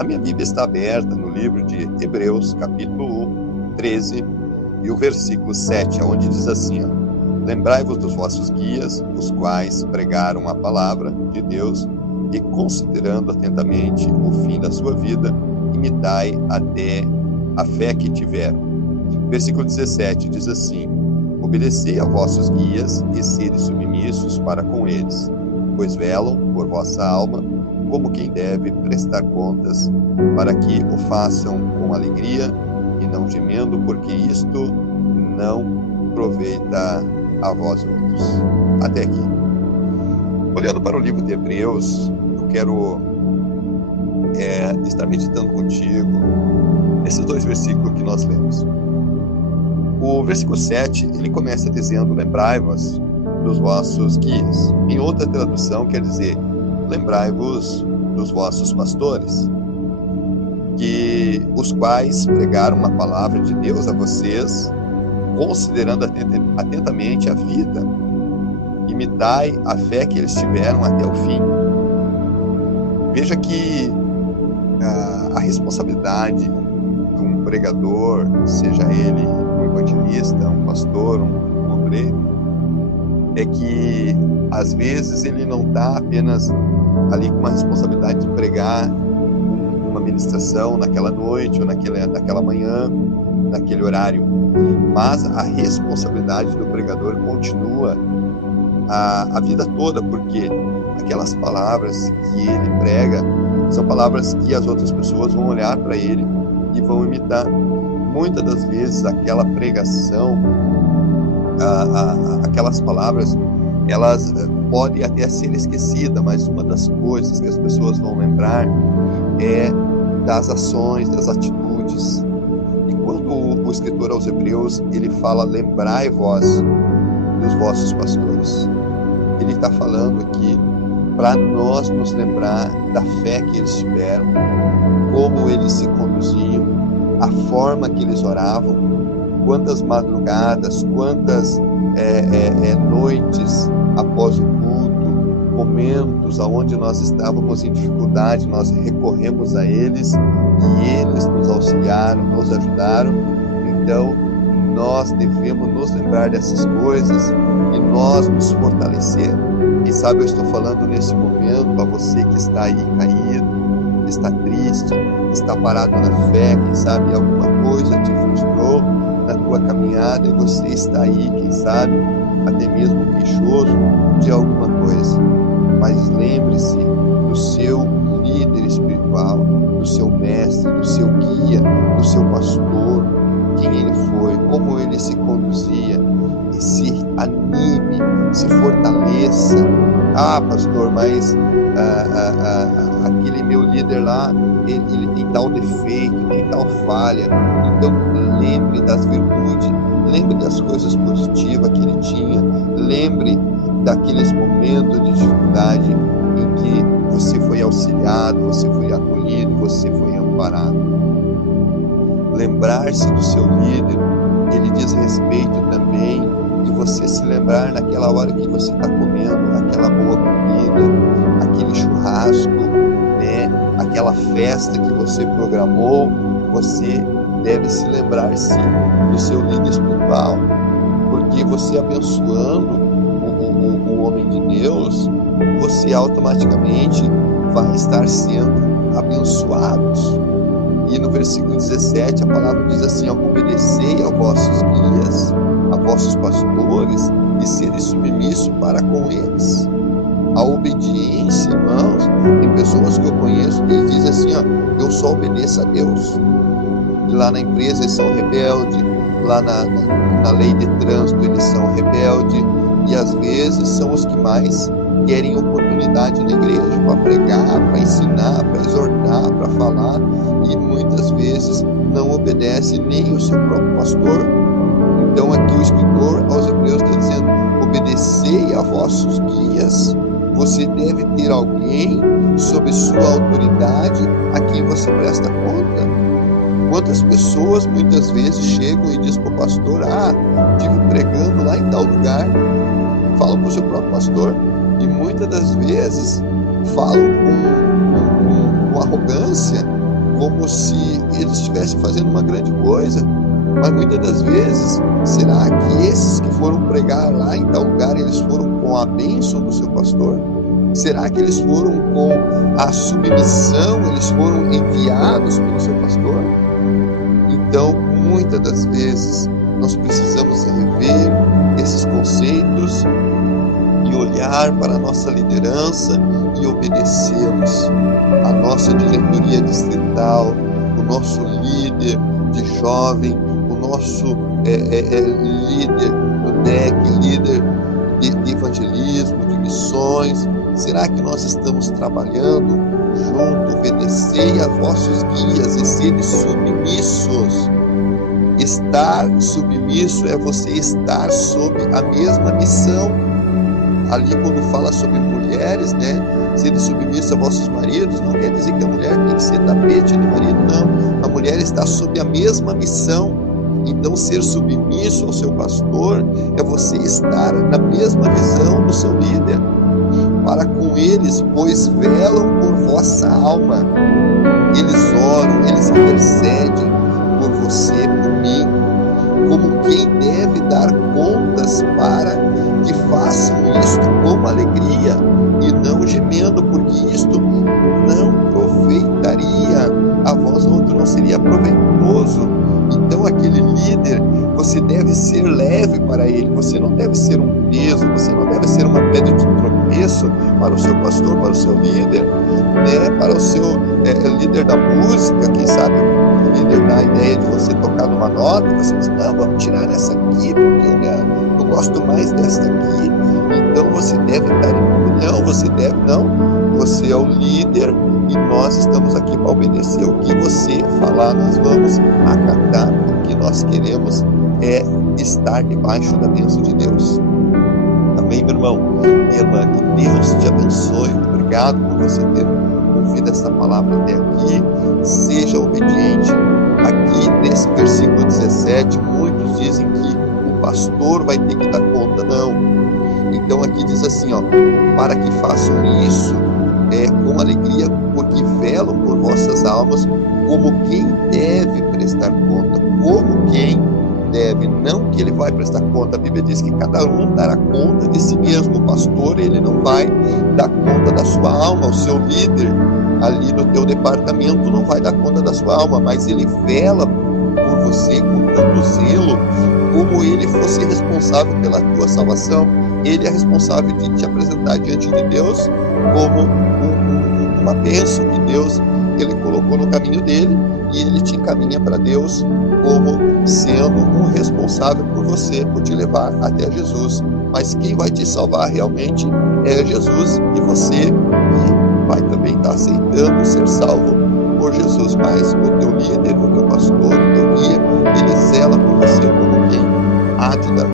A minha Bíblia está aberta no livro de Hebreus, capítulo 13, e o versículo 7, onde diz assim, lembrai-vos dos vossos guias, os quais pregaram a palavra de Deus, e considerando atentamente o fim da sua vida, imitai até a fé que tiveram. Versículo 17 diz assim, obedecei a vossos guias e sede submissos para com eles, pois velam por vossa alma, como quem deve prestar contas, para que o façam com alegria e não gemendo, porque isto não proveita a vós outros. Até aqui. Olhando para o livro de Hebreus, eu quero estar meditando contigo esses dois versículos que nós lemos. O versículo 7, ele começa dizendo, lembrai-vos dos vossos guias. Em outra tradução quer dizer, lembrai-vos dos vossos pastores, os quais pregaram a palavra de Deus a vocês, considerando atentamente a vida. Imitai a fé que eles tiveram até o fim. Veja que a responsabilidade de um pregador, seja ele um evangelista, um pastor, um obreiro, é que às vezes ele não está apenas ali com uma responsabilidade de pregar uma ministração naquela noite ou naquela manhã, naquele horário, mas a responsabilidade do pregador continua a vida toda, porque aquelas palavras que ele prega são palavras que as outras pessoas vão olhar para ele e vão imitar. Muitas das vezes aquela pregação, aquelas palavras, elas podem até ser esquecidas, mas uma das coisas que as pessoas vão lembrar é das ações, das atitudes. E quando o escritor aos Hebreus, ele fala, lembrai-vos dos vossos pastores, ele está falando aqui para nós nos lembrar da fé que eles tiveram, como eles se conduziam, a forma que eles oravam, quantas madrugadas, quantas noites após o culto, momentos onde nós estávamos em dificuldade, nós recorremos a eles e eles nos auxiliaram, nos ajudaram. Então nós devemos nos lembrar dessas coisas e nós nos fortalecer. Quem sabe eu estou falando nesse momento a você que está aí caído, que está triste, está parado na fé, quem sabe alguma coisa te frustrou na tua caminhada e você está aí, quem sabe, até mesmo queixoso de alguma coisa. Mas lembre-se do seu líder espiritual, do seu mestre, do seu guia, do seu pastor, quem ele foi, como ele se conduzia, e se anime, se fortaleça. Pastor, mas aquele meu líder lá, ele tem tal defeito, tem tal falha. Então lembre das virtudes, lembre das coisas positivas que ele tinha, lembre daqueles momentos de dificuldade em que você foi auxiliado, você foi acolhido, você foi amparado. Lembrar-se do seu líder, ele diz respeito também de você se lembrar naquela hora que você está comendo aquela boa comida, aquele churrasco, né? Aquela festa que você programou, você deve se lembrar sim do seu líder espiritual, porque você abençoando o homem de Deus, você automaticamente vai estar sendo abençoados. E no versículo 17 a palavra diz assim, obedecei aos vossos guias, a vossos pastores, e sede submissos para com eles. A obediência, irmãos, tem pessoas que eu conheço que eles dizem assim, eu só obedeço a Deus. E lá na empresa eles são rebeldes, lá na lei de trânsito eles são rebeldes, e às vezes são os que mais querem oportunidade na igreja para pregar, para ensinar, para exortar, para falar, e muitas vezes não obedece nem o seu próprio pastor. Então aqui o escritor aos Hebreus está dizendo, obedecei a vossos guias. Você deve ter alguém sob sua autoridade a quem você presta conta. Quantas pessoas muitas vezes chegam e dizem para o pastor, estive pregando lá em tal lugar, falam para o seu próprio pastor, e muitas das vezes falam com arrogância, como se eles estivessem fazendo uma grande coisa. Mas muitas das vezes, será que esses que foram pregar lá em tal lugar, eles foram com a bênção do seu pastor? Será que eles foram com a submissão, eles foram enviados pelo seu pastor? Então, muitas das vezes, nós precisamos rever esses conceitos e olhar para a nossa liderança e obedecê-los. A nossa diretoria distrital, o nosso líder de jovem, o nosso líder do DEC, líder de evangelismo, de missões. Será que nós estamos trabalhando junto? Obedecei a vossos guias e sede submissos. Estar submisso é você estar sob a mesma missão. Ali quando fala sobre mulheres, né? Sede submissa a vossos maridos, não quer dizer que a mulher tem que ser tapete do marido, não. A mulher está sob a mesma missão. Então, ser submisso ao seu pastor é você estar na mesma visão do seu líder. Para com eles, pois velam por vossa alma. Eles oram, eles intercedem por você, por mim, como quem deve dar contas para que façam isto com alegria e não gemendo, porque isto não aproveitaria a voz outro, não seria proveitoso. Então aquele líder, você deve ser leve para ele, você não deve ser um peso, você não deve ser uma pedra de tropeço para o seu pastor, para o seu líder, né? Para o seu líder da música, quem sabe o líder dá a ideia de você tocar numa nota, você diz, não, vamos tirar essa aqui, porque eu gosto mais dessa aqui. Então você deve dar em comunhão, você é o líder e nós estamos aqui para obedecer. O que você falar, nós vamos acatar. O que nós queremos é estar debaixo da bênção de Deus. Amém, meu irmão? Minha irmã, que Deus te abençoe. Obrigado por você ter ouvido essa palavra até aqui. Seja obediente. Aqui nesse versículo 17, muitos dizem que o pastor vai ter que dar conta. Não. Então aqui diz assim, ó, para que façam isso com alegria, porque velam por vossas almas, como quem deve prestar conta, como quem deve, não que ele vai prestar conta. A Bíblia diz que cada um dará conta de si mesmo. O pastor, ele não vai dar conta da sua alma, o seu líder ali no teu departamento não vai dar conta da sua alma, mas ele vela por você com tanto zelo, como ele fosse responsável pela tua salvação. Ele é responsável de te apresentar diante de Deus como uma bênção que Deus ele colocou no caminho dele, e ele te encaminha para Deus como sendo um responsável por você, por te levar até Jesus. Mas quem vai te salvar realmente é Jesus, e você que vai também estar aceitando ser salvo por Jesus. Mas o teu líder, o teu pastor, o teu guia, ele zela por você como quem há de dar